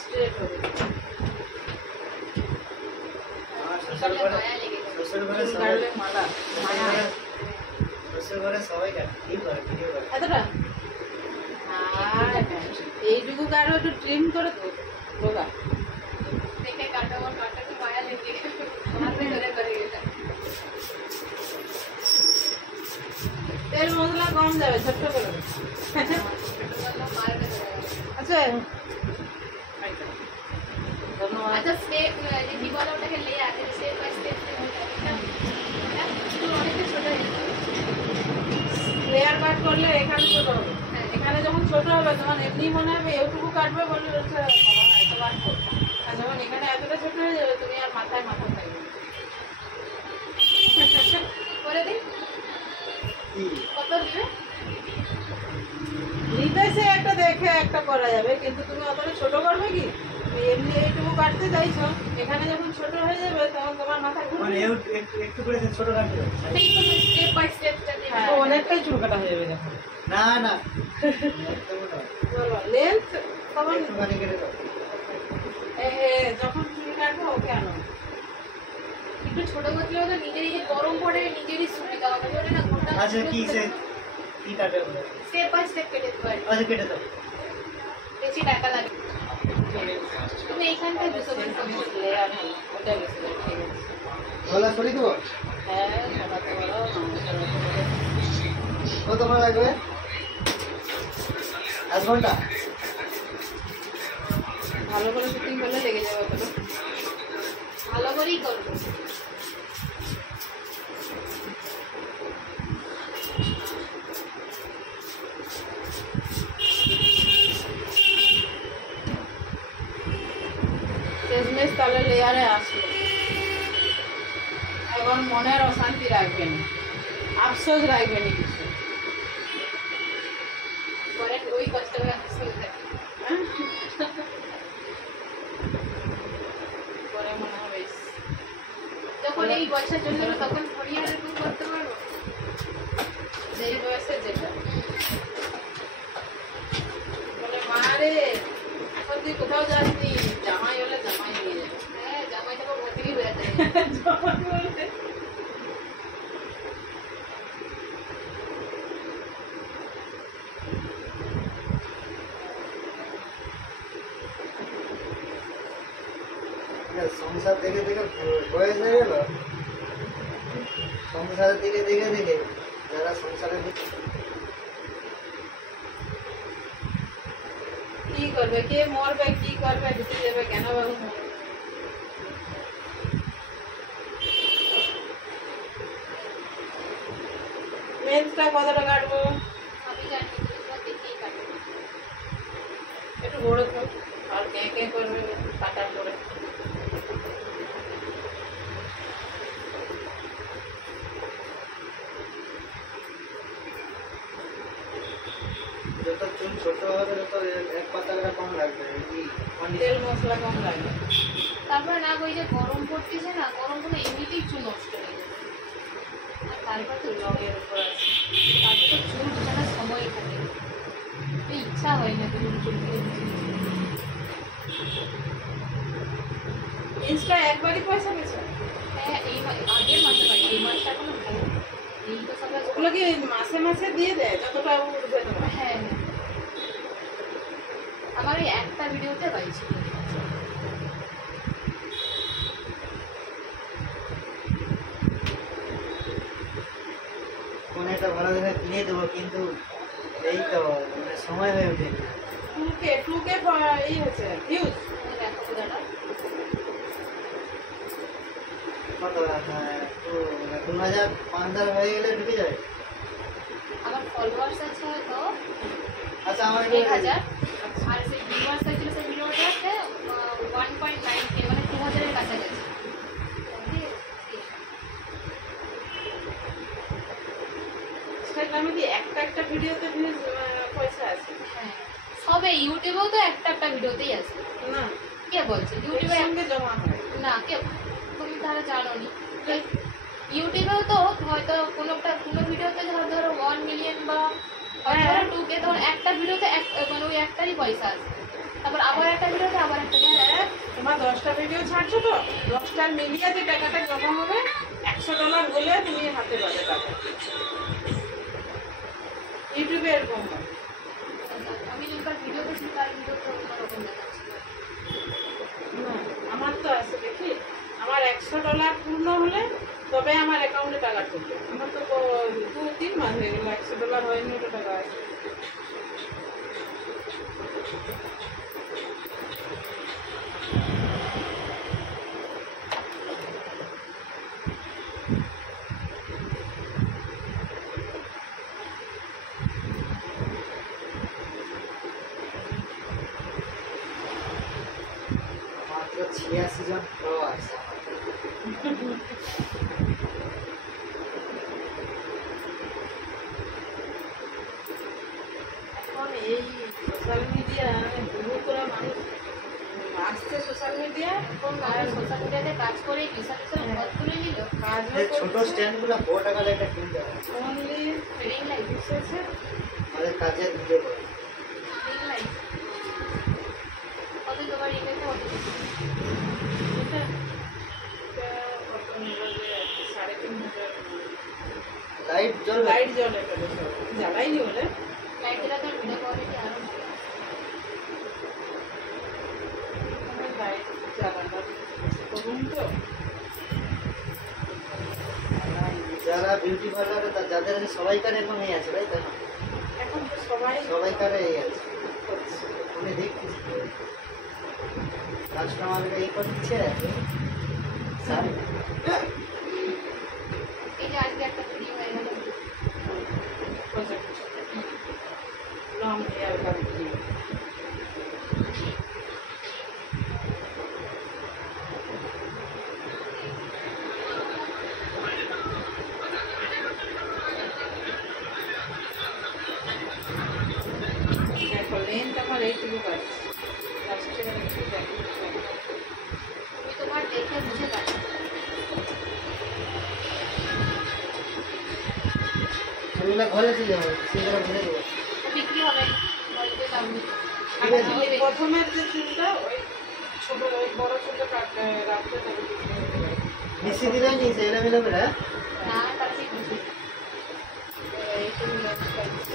Straight হবে। এইটুকু কারো একটু ট্রিম করে তো রোগা দেখে কাটা কাটাতে মায়া লেগে তেল মশলা কম যাবে, ছোট্ট করে। আচ্ছা ধন্যবাদ। আচ্ছা স্টেপ কি বলে ওটাকে layer, step by step layer cut করলে এখানে ছোট হবে। হ্যাঁ, এখানে যখন ছোট হবে তখন এমনি মনে হবে এইটুকু কাটবে বললে আর যখন এখানে এতটা ছোট হয়ে যাবে তুমি আর মাথায় মাথা থাকবে। করে দিই কত দিবে নিতেছে একটা দেখে একটা করা যাবে, কিন্তু তুমি অতটা ছোট করবে কি? তুমি এমনি এইটুকু কাটতে চাইছো, এখানে যখন ছোট হয়ে যাবে তখন তোমার মাথা ঘুরবে। একটু করে ছোট কাটতে হবে, স্টেপ বাই স্টেপ অনেকটাই চুল কাটা হয়ে যাবে যখন। না না বলো লেন্থ তখন একটুখানি কেটে দাও। যখন চুল কাটবো ওকে আনো একটু ছোট করলে ওটা নিজেরই যে গরম পড়ে নিজেরই সুবিধা হবে বলে না। আচ্ছা কি সে কি কাটে স্টেপ বাই স্টেপ কেটে দেবো। আচ্ছা কেটে দাও, বেশি টাকা লাগে। তুমি এইখানটায় 200 লেয়ার হলো ওটা বেশি ঠিক আছে। গলা সরিয়ে দেবো? হ্যাঁ সরাতে বলো, কত সময় লাগবে? 1 ঘন্টা। ভালো করে শুটিং করলে লেগে যাবে ওগুলো, ভালো করেই করবো। শেষমেশ তাহলে লেয়ারে আসলো। এখন মনের অশান্তি রাখবেন, আফসোস রাখবেন কিছু পরে ওই কষ্ট করে আফসোস থাকে পরে মনে হবে যখন এই বয়সে চলে যাবে তখন থোড়ি আর এরকম করতে পারবো। এই বয়সে যেটা বলে মা রে এখন তুই কোথাও যাসনি, জামাই হলে জামাই নিয়ে যাবে। হ্যাঁ জামাই তো ভর্তি হয়ে যায় জামাই বলতে সংসার দেখে দেখে বয়স হয়ে গেল, সংসারের দিকে দেখে দেখে যারা সংসারের দিকে কি করবে, কে মরবে, কি করবে, ঢুকে যাবে কেন বাবু লেন্সটা কতটা কাটবো আমি জানি, দেখেই কাটবো একটু বড় তো আর কে কে করবে কাটার পরে। যত চুল ছোট হবে তত এক পাতাটা কম লাগবে, তেল মশলা কম লাগবে। তারপরে না ওই যে গরম পড়তেছে না, গরম পড়লে এমনিতেই চুল নষ্ট হয়ে যাবে। তারপর তো রঙের উপর আছে, তারপর তো চুল ছাড়া সময় থাকে, ইচ্ছা হয় না চুল চুলকে। ইনস্টা একবারই পয়সা গেছে? হ্যাঁ এই আগের মাসে পাই, এই মাসটা এখনো ভালো। এই তো সব ওগুলো কি মাসে মাসে দিয়ে দেয় যতটা উঠবে তোমার? হ্যাঁ হ্যাঁ আমার ওই একটা ভিডিওতে পাইছি। কোন একটা ভালো দেখে কিনে দেবো, কিন্তু এই তো মানে সময় হয়ে ওঠে। টুকে এই হচ্ছে ভিউজ কত 2000-5000 হয়ে গেলে ঢুকে যাবে। আমার ফলোয়ার্স আছে হয়তো আচ্ছা আমার 1000 আর সেই ভিউয়ার্স আছে সেই ভিডিওটা আছে 1.9k মানে 2000 এর কাছাকাছি। ইনস্টাগ্রামে কি একটা ভিডিওতে ভিউজ পয়সা আছে? হ্যাঁ সবে ইউটিউবেও তো একটা ভিডিওতেই আছে না। কে বলছে ইউটিউবে সঙ্গে জমা হয় না? কে তুমি তাহলে জানো নি? ইউটিউবেও তো হয়তো কোনো ভিডিওতে ধরো 1 মিলিয়ন বা 2k, তখন একটা ভিডিওতে মানে ওই একটারই পয়সা আসবে, তারপর আবার একটা ভিডিওতে আবার একটা হ্যাঁ, তোমার 10টা ভিডিও ছাড়ছো তো, 10টার মিলিয়ে যে টাকাটা জমা হবে $100 হলে তুমি হাতে পাবে টাকা। ইউটিউবে এরকম হয়। আমি যেটা ভিডিও করছি তার ভিডিওটা অন্যরকম দেখাচ্ছিল। না, আমার তো আছে দেখি, আমার $100 পূর্ণ হলে তবে আমার অ্যাকাউন্টে টাকা ঢুকবে। আমার তো 2-3 মাস হয়ে গেল $100 হয়নি, ওটা টাকা আছে। মাত্র 86 জন ফলোয়ার্স। এখন এই সোশ্যাল মিডিয়া বহু করে মানুষ আসছে সোশ্যাল মিডিয়া, এখন মানুষ সোশ্যাল মিডিয়াতে কাজ করে বিশাল বিশাল ঘর তুলে নিল। কাজও এই ছোট স্ট্যান্ডগুলো বহু টাকা দিয়ে একটা কিনতে হয়। অনলি রিং লাইট, এসেছে। আমাদের কাজে ভিডিও করে। রিং লাইট কত তোমার রিং লাইটে কত? এটা কত নিল যে 3,500 লাইট জ্বলবে। লাইট জ্বলে গেল, জ্বালাইনি বলে। লাইট দিলে তো ভিডিও কোয়ালিটি আরো ভালো। লাইট জ্বালানোর করুন তো। যারা বিউটি পার্লারে যাদের আছে সবাইকার এখন এই আছে, তাই তো না? এখন তো সবাই সবাইকার এই আছে। করছে। আমি দেখতেছি কাস্টমারকে এই করে দিচ্ছে শাড়ি। এই যে আজকে একটা ভিডিও হয়ে গেল, লং হেয়ার কাট দিয়ে দেখো, লেন্থ আমার এইটুকু আছে। লাস্টে একটু দেখো, তুমি তোমার দেখে বুঝে পাচ্ছ। চুলগুলো ঘরে চলে যাবে, সেগুলো ভরে দেবো। বিক্রি হবে, বলতে দাম নেই। ঠিক আছে। ওই প্রথমের যে চুলটা ওই ছোট ওই বড় চুলটা কাটতে রাখতে থাকে। মিশি দিলে নিয়েছে এলে মিলে বেড়া। না তার ঠিক বুঝি এইটুকু লেন্থ পাইছি।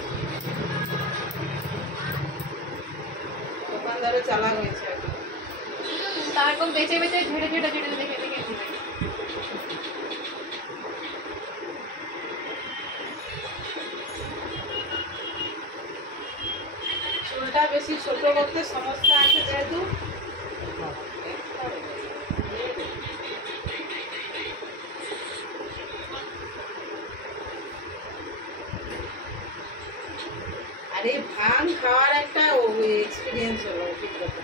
দোকানদারে চালাক হয়েছে এখন। তারকম বেঁচে বেঁচে ঝেড়ে ঝেড়ে ঝেড়ে দেখে দেখে দিবে। চুলটা বেশি ছোট করতে সমস্যা আছে যেহেতু আরে ভাং খাওয়ার একটা এক্সপিরিয়েন্স হলো, অভিজ্ঞতা।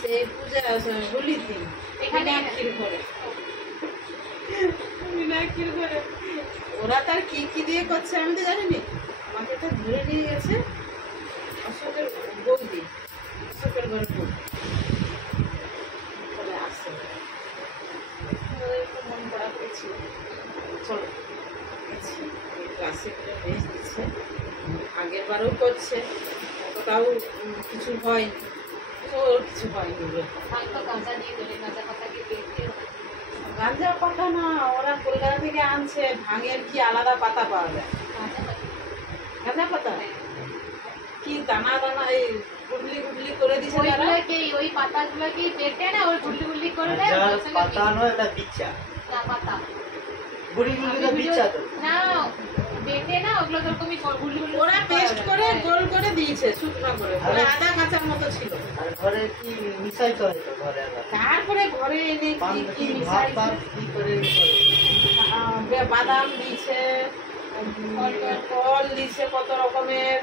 সেই পূজা হোলির দিন এখানে মিনাক্ষীর ঘরে, মিনাক্ষীর ঘরে ওরা তার কি কি দিয়ে করছে আমি তো জানিনি। আমাকে তো ধরে নিয়ে গেছে অশোকের বৌদি, অশোকের ঘরে বৌদি চলে আসছে। ওদের একটু মন খারাপ হয়েছিল, চলো গেছি। ক্লাসে বেশ দিচ্ছে, আগের বারও করছে, অতটাও কিছু হয়নি, ওর কিছু হয়নি। ভাঙ তো কাঁচা দিয়ে দেবে, কাঁচা পাতাকে পেটে গাঁজা পাতা না, ওরা কলকাতা থেকে আনছে, ভাঙের কি আলাদা পাতা পাওয়া যায়। কাঁচা পাতা গাঁজা পাতা কি দানা দানা এই গুডলি গুডলি করে দিছে যারা। ওইগুলোকে ওই পাতাগুলোকে পেটে না ওই গুল্লি গুল্লি করে দেয়, যার ওর সঙ্গে পাতা নয় এটা বিচ্ছা। না পাতা বুড়ি গুলি তো বিচ্ছা তো। না বেটে না ওগুলো এরকমই গুল্লি গুল্লি ওরা পেস্ট করে গোল করে দিয়েছে শুকনো করে, ওরা আদা কাঁচার মতো ছিল। আর ঘরে কি মিশাইতে হয় তো ঘরে আবার। তারপরে ঘরে এনে পান কি কি কি ভাত মিশাইছে, পাত কি করে ই করে। বাদাম দিছে, ফল দিছে কত রকমের,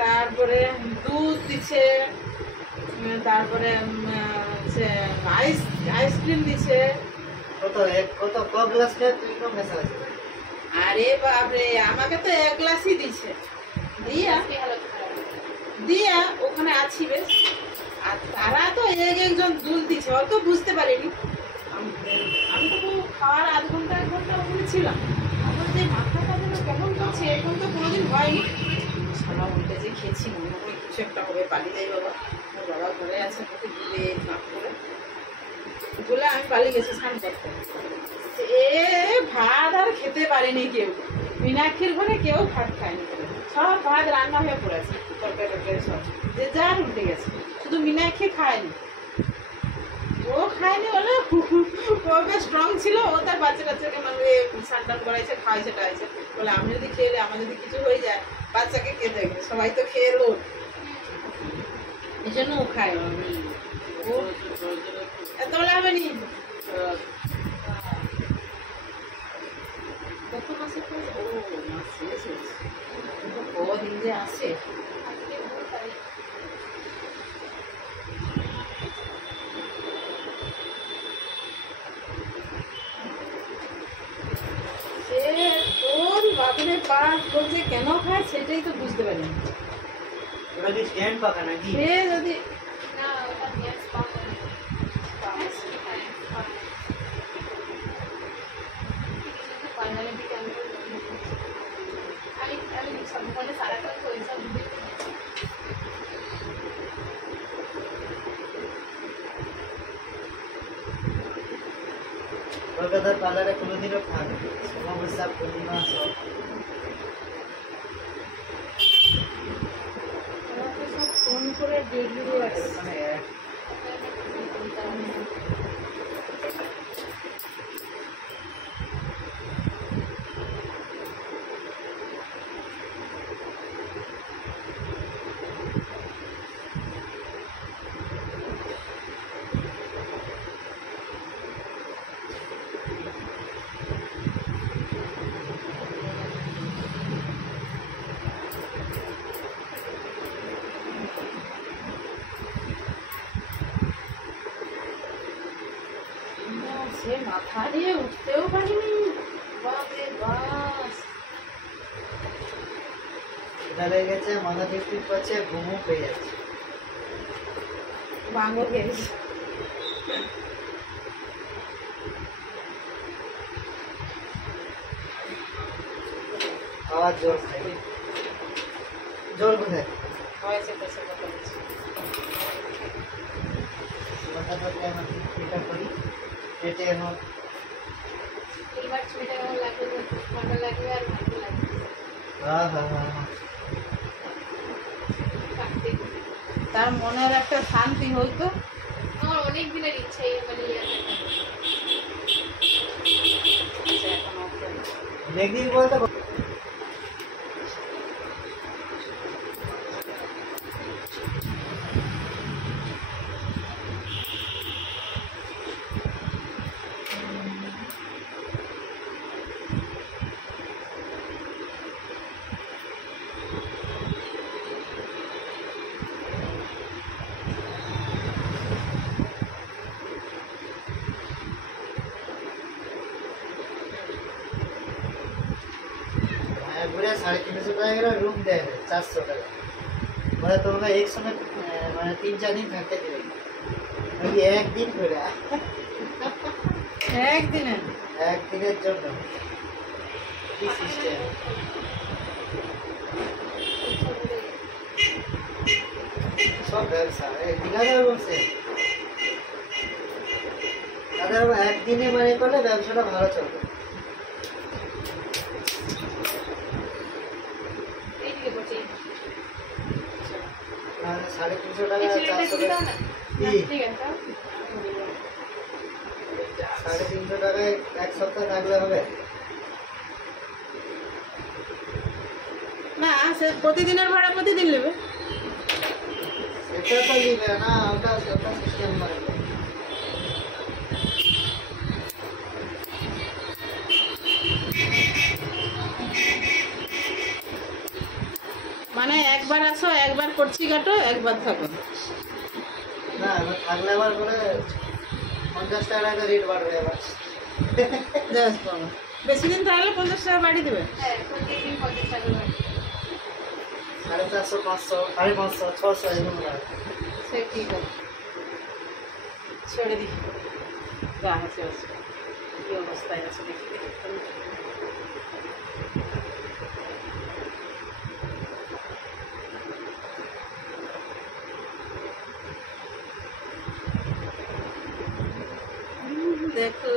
তারপরে দুধ দিছে, তারপরে আইসক্রিম দিছে। কত ক গ্লাস খেয়ে তুই কম মেশা আছে। আরে বাপরে, আমাকে তো 1 গ্লাসই দিছে। দিয়া দিয়া ওখানে আছি বেশ, আর তারা তো একজন দুধ দিচ্ছে, অত বুঝতে পারিনি। আমি তো খাওয়ার আধ ঘন্টা 1 ঘন্টা ওখানে ছিলাম। আমার যে মাথাটা যেন কেমন করছে, এরকম তো কোনোদিন হয়নি। শালা বলতে যে যে খেয়েছি মনে হয় কিছু একটা হবে, পালিয়ে যাই বাবা। ওর বাবা ঘরে আছে, আমাকে দিলে নাক করে বলে আমি পালিয়ে গেছি স্নান করতে। এ ভাত আর খেতে পারেনি কেউ, মীনাক্ষীর ঘরে কেউ ভাত খায়নি, সব ভাত রান্না হয়ে পড়েছে, তরকারি টরকারি সব যে যার উল্টে গেছে, শুধু মীনাক্ষী খায়নি। ও খায়নি বলে ও বেশ স্ট্রং ছিল, ও তার বাচ্চা কাচ্চাকে মানে স্নান টান করাইছে, খাওয়াইছে টাইছে, বলে আমি যদি খেয়ে আমার যদি কিছু হয়ে যায় বাচ্চাকে কে দেখবে, সবাই তো খেয়ে এলো, এই জন্য ও খায়। ও এত বেলা হবে নি, কত মাসে ও মাস শেষ হয়েছে, কদিন যে আসে। সে কোন বাবুরে পাস করছে, কেন খায় সেটাই তো বুঝতে পারিনি। ওটা কি স্ট্যান্ড পাকা নাকি? সে যদি না ওটা গ্যাস পাওয়া যায় ফাইনালের দিকে আমি সব মানে সারাটা তো ওই সব ভিডিও কলকাতার পার্লারে কোনোদিনও খান সমস্যা পূর্ণিমা সব আমাকে সব ফোন করে ডেট দিয়ে রাখে। ওখানে সে মাথা দিয়ে উঠতেও পারিনি, বাপরে বাস। এটা লেগে গেছে, মাথা টিপটিপ করছে, ঘুমও পেয়ে যাচ্ছে। বাঙ্গো গেছে আওয়াজ জোর থাকে, জোর কোথায়? হয়েছে তো সে কথা বলছি। মাথা ধরলে আমার এটা করি, পেটে এখন এইবার ছুঁইটা কেমন লাগবে, ঠান্ডা লাগবে আর ভালো লাগবে হ্যাঁ হ্যাঁ হ্যাঁ হ্যাঁ কাটতে। তার মনের একটা শান্তি হইতো। আমার অনেক দিনের ইচ্ছা এই মানে দেখদিন বলতে ঘুরে 350 টাকা করে রুম দেয়, 400 টাকা মানে তোমাকে একসঙ্গে মানে 3-4 দিন থাকতে দেবে নাকি একদিন করে? একদিনে একদিনের জন্য কি সিস্টেম? সব ব্যবসা ঠিকাদার বলছে দাদা, একদিনে মানে করলে ব্যবসাটা ভালো চলবে। এইদিকে বসে 350 টাকা এই ছেলেটা 400 তুমি দাও টাকা না। কি? ঠিক আছে দাও। 350 টাকায় এক সপ্তাহ থাকলে হবে? না, সে প্রতিদিনের ভাড়া প্রতিদিন নেবে। এটা তো নিবে না, ওটা সিস্টেম মানে মানে একবার আসো, একবার করছি কাটো, একবার থাকো। না, এবার থাকলে আবার বলে 50 টাকা করে রেট বাড়বে আবার। জাস্ট বাবা, বেশি দিন থাকলে 50 টাকা বাড়ি দেবে। হ্যাঁ প্রতিদিন 50 টাকা করে। 450, 500, 550, 600 এরকম লাগে। সে ঠিক আছে, ছেড়ে দিই। যা আছে আছে, কি অবস্থায় আছে দেখি দেখি। দেখো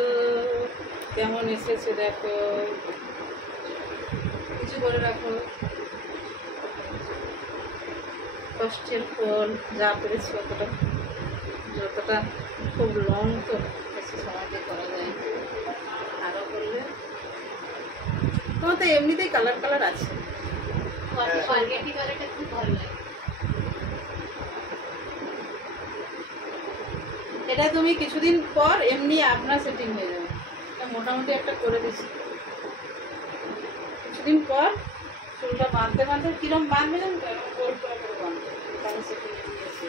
কেমন এসেছে, দেখো কিছু করে রাখো। কষ্টের ফল, যা পেরেছি অতটা, যতটা খুব লং তো বেশি সময় দিয়ে করা যায়, আরও করলে তোমার তো এমনিতেই কালার কালার আছে। স্পাগেটি কালারটা খুব ভালো লাগে। এটা তুমি কিছুদিন পর এমনি আপনার সেটিং হয়ে যাবে। এটা মোটামুটি একটা করে দিচ্ছি, কিছুদিন পর চুলটা বাঁধতে বাঁধতে কিরম বাঁধবে জানো তো, এরকম গোল করে করে বাঁধবে, তাহলে সেটিং হয়ে গেছে।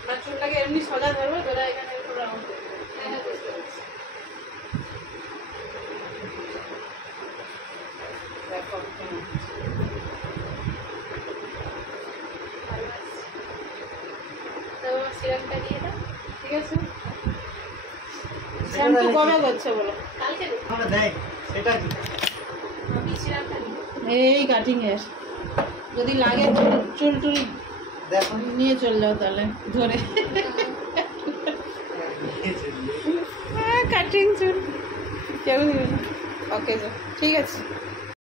আমরা চুলটাকে এমনি সোজা ধরবো, ধরে এখানে একটু রাউন্ড করে দেবো। হ্যাঁ, বুঝতে পারছি। দেখো কেমন হচ্ছে। ভালো লাগছে। তো সিরামটা দিয়ে দাও। ঠিক আছে, শ্যাম্পু কবে করছে বলো? কালকে দেবো। আমরা দেয় সেটা কি আমি সিরামটা নিই। এই কাটিং এর যদি লাগে চুল টুল দেখো নিয়ে চলে যাও তাহলে ধরে। কাটিং চুল কেউ নেবে না। ওকে, ঠিক আছে।